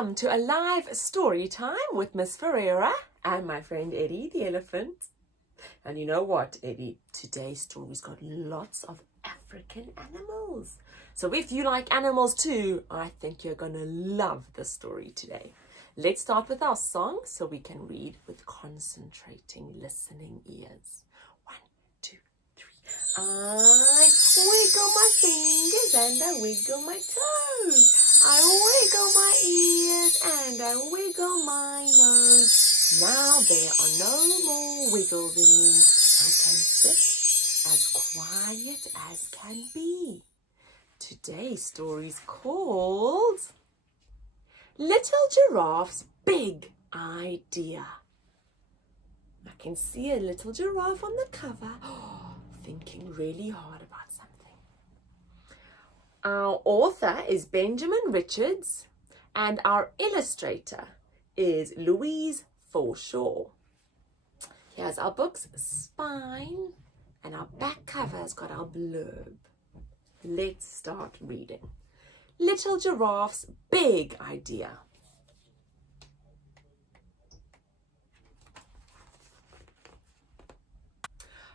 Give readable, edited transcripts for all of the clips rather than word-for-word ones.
Welcome to a live story time with Miss Ferreira and my friend Eddie the elephant. And you know what, Eddie? Today's story's got lots of African animals. So if you like animals too, I think you're going to love the story today. Let's start with our song so we can read with concentrating, listening ears. 1, 2, 3. I wiggle my fingers and I wiggle my toes. I wiggle my ears and I wiggle my nose. Now there are no more wiggles in me. I can sit as quiet as can be. Today's story's called Little Giraffe's Big Idea. I can see a little giraffe on the cover, thinking really hard about something. Our author is Benjamin Richards and our illustrator is Louise Forshaw. Here's our book's spine and our back cover's got our blurb. Let's start reading. Little Giraffe's Big Idea.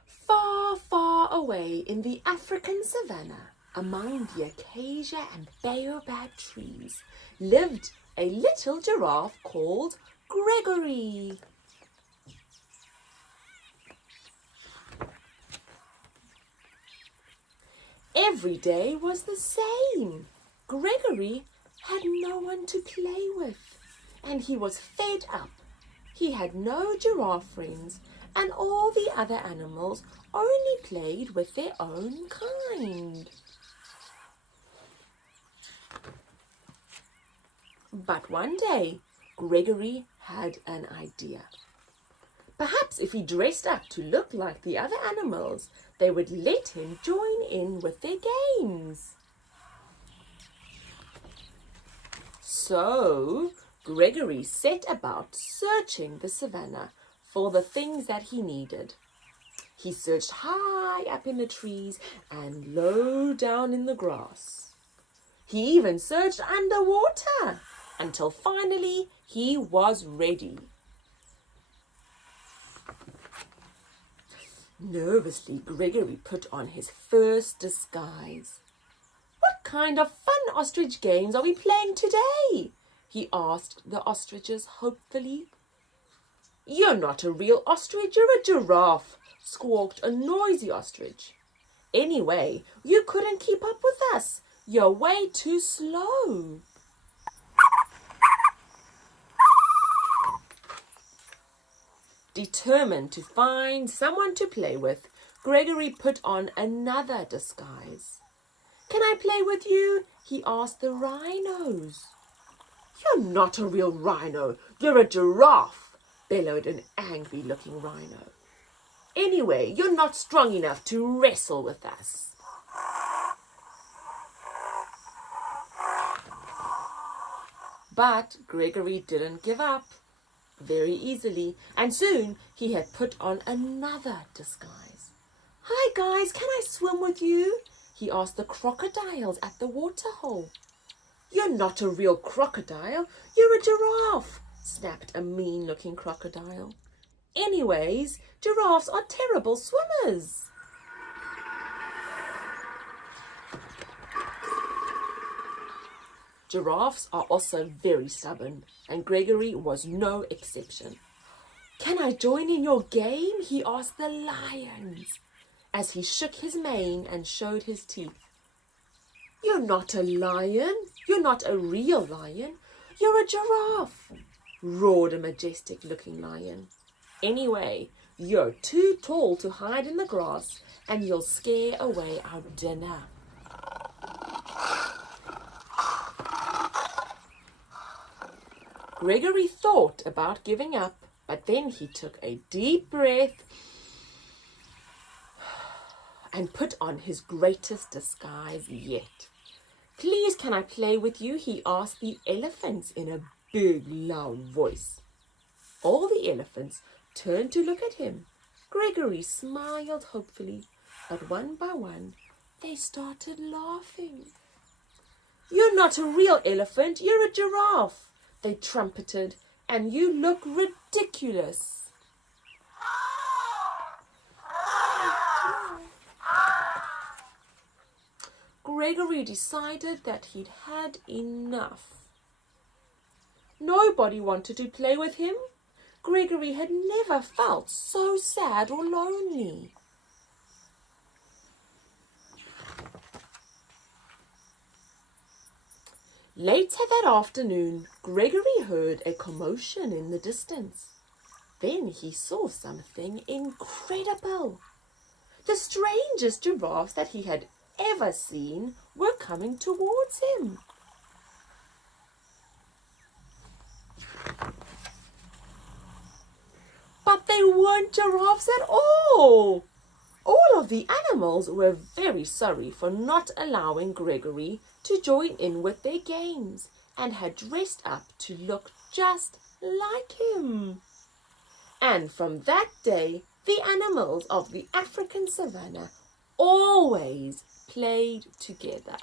Far, far away in the African savannah, among the acacia and baobab trees, lived a little giraffe called Gregory. Every day was the same. Gregory had no one to play with, and he was fed up. He had no giraffe friends, and all the other animals only played with their own kind. But one day, Gregory had an idea. Perhaps if he dressed up to look like the other animals, they would let him join in with their games. So, Gregory set about searching the savannah for the things that he needed. He searched high up in the trees and low down in the grass. He even searched underwater until finally he was ready. Nervously, Gregory put on his first disguise. "What kind of fun ostrich games are we playing today?" he asked the ostriches hopefully. "You're not a real ostrich, you're a giraffe," squawked a noisy ostrich. "Anyway, you couldn't keep up with us. You're way too slow." Determined to find someone to play with, Gregory put on another disguise. "Can I play with you?" he asked the rhinos. "You're not a real rhino, you're a giraffe," bellowed an angry-looking rhino. "Anyway, you're not strong enough to wrestle with us." But Gregory didn't give up very easily, and soon he had put on another disguise. "Hi guys, can I swim with you?" he asked the crocodiles at the waterhole. "You're not a real crocodile, you're a giraffe," snapped a mean-looking crocodile. "Anyways, giraffes are terrible swimmers." Giraffes are also very stubborn, and Gregory was no exception. "Can I join in your game?" he asked the lions, as he shook his mane and showed his teeth. "You're not a lion, you're not a real lion, you're a giraffe," roared a majestic-looking lion. "Anyway, you're too tall to hide in the grass, and you'll scare away our dinner." Gregory thought about giving up, but then he took a deep breath and put on his greatest disguise yet. "Please, can I play with you?" he asked the elephants in a big, loud voice. All the elephants turned to look at him. Gregory smiled hopefully, but one by one, they started laughing. "You're not a real elephant, you're a giraffe. they trumpeted, and you look ridiculous. Gregory decided that he'd had enough. Nobody wanted to play with him. Gregory had never felt so sad or lonely. Later that afternoon, Gregory heard a commotion in the distance. Then he saw something incredible. The strangest giraffes that he had ever seen were coming towards him. But they weren't giraffes at all. All of the animals were very sorry for not allowing Gregory to join in with their games and had dressed up to look just like him. And from that day, the animals of the African savannah always played together.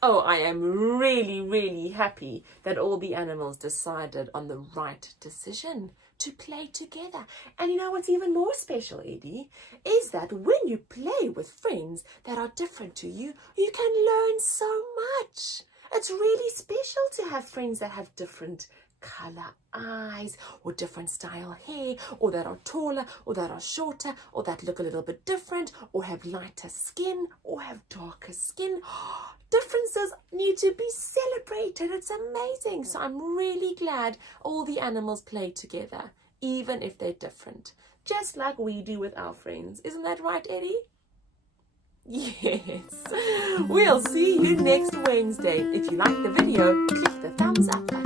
Oh, I am really happy that all the animals decided on the right decision to play together. And you know what's even more special, Eddie, is that when you play with friends that are different to you, you can learn so much. It's really special to have friends that have different color eyes or different style hair, or that are taller or that are shorter, or that look a little bit different, or have lighter skin or have darker skin. Differences need to be celebrated. It's amazing. So I'm really glad all the animals play together, even if they're different, just like we do with our friends. Isn't that right, Eddie? Yes. We'll see you next Wednesday. If you like the video, click the thumbs up button.